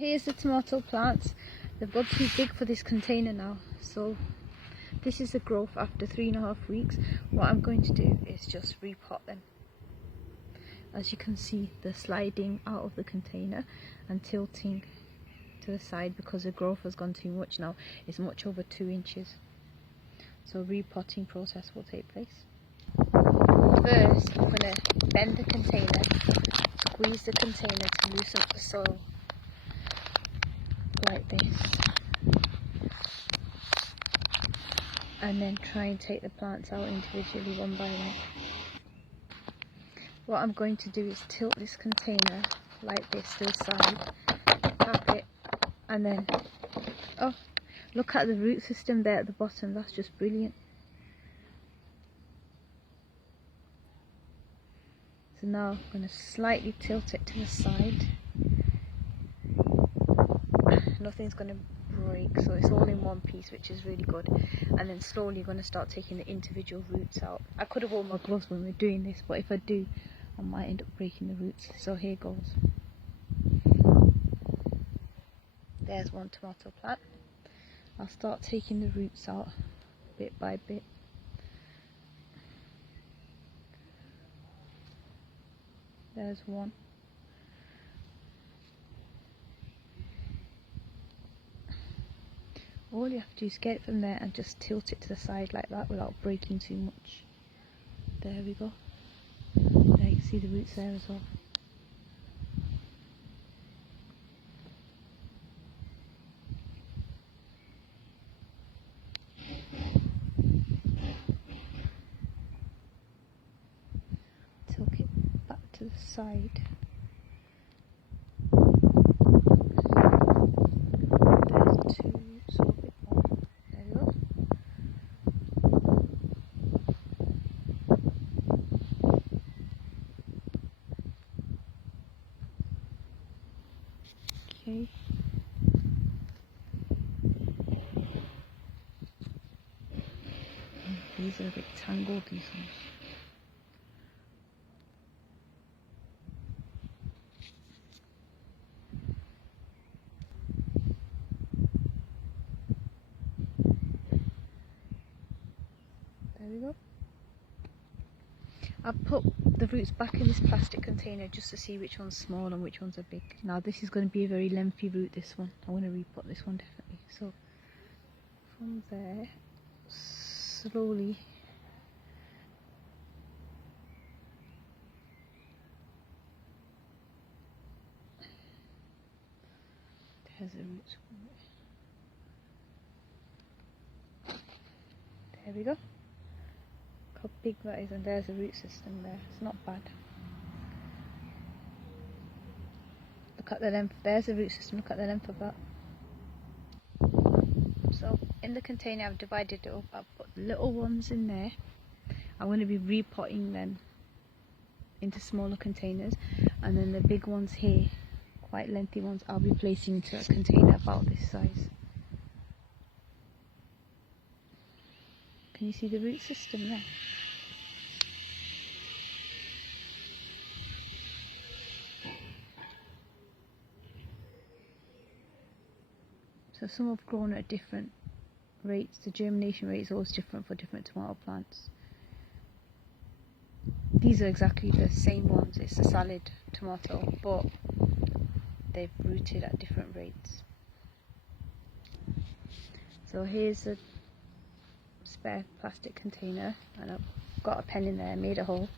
Here's the tomato plants. They've got too big for this container now, so this is the growth after 3.5 weeks. What I'm going to do is just repot them. As you can see, they're sliding out of the container and tilting to the side because the growth has gone too much now. It's much over 2 inches. So repotting process will take place. First, I'm going to bend the container, squeeze the container to loosen up the soil, like this, and then try and take the plants out individually one by one. What I'm going to do is tilt this container like this to the side, tap it, and then, oh, look at the root system there at the bottom. That's just brilliant. So now I'm going to slightly tilt it to the side. Nothing's going to break, so it's all in one piece, which is really good. And then slowly you're going to start taking the individual roots out. I could have worn my gloves when we're doing this, but if I do, I might end up breaking the roots. So here goes. There's one tomato plant. I'll start taking the roots out bit by bit. There's one. All you have to do is get it from there and just tilt it to the side like that without breaking too much. There we go. There you can see the roots there as well. Tilt it back to the side. There's two roots, so a bit more. There we go. Okay. These are a bit tangled, these ones. There we go. I've put the roots back in this plastic container just to see which one's small and which ones are big. Now this is going to be a very lengthy root, this one. I'm going to repot this one definitely. So from there, slowly there's the roots. There we go. Look how big that is, and there's the root system there. It's not bad. Look at the length. There's the root system. Look at the length of that. So in the container I've divided it up. I've put the little ones in there. I'm going to be repotting them into smaller containers, and then the big ones here, quite lengthy ones, I'll be placing into a container about this size. Can you see the root system there? So some have grown at different rates. The germination rate is always different for different tomato plants. These are exactly the same ones. It's a salad tomato, but they've rooted at different rates. So here's a spare plastic container, and I've got a pen in there, made a hole,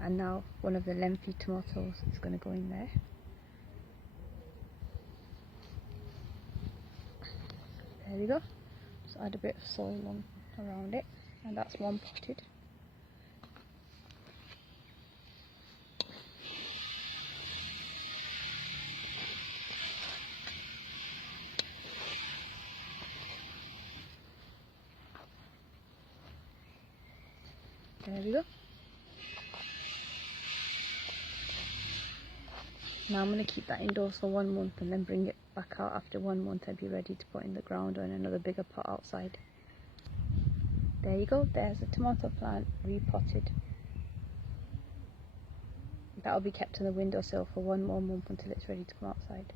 and now one of the lengthy tomatoes is going to go in there. There we go. Just add a bit of soil on around it, and that's one potted. There we go. Now I'm going to keep that indoors for 1 month and then bring it back out after 1 month and be ready to put in the ground or in another bigger pot outside. There you go, there's a tomato plant repotted. That'll be kept on the windowsill for 1 more month until it's ready to come outside.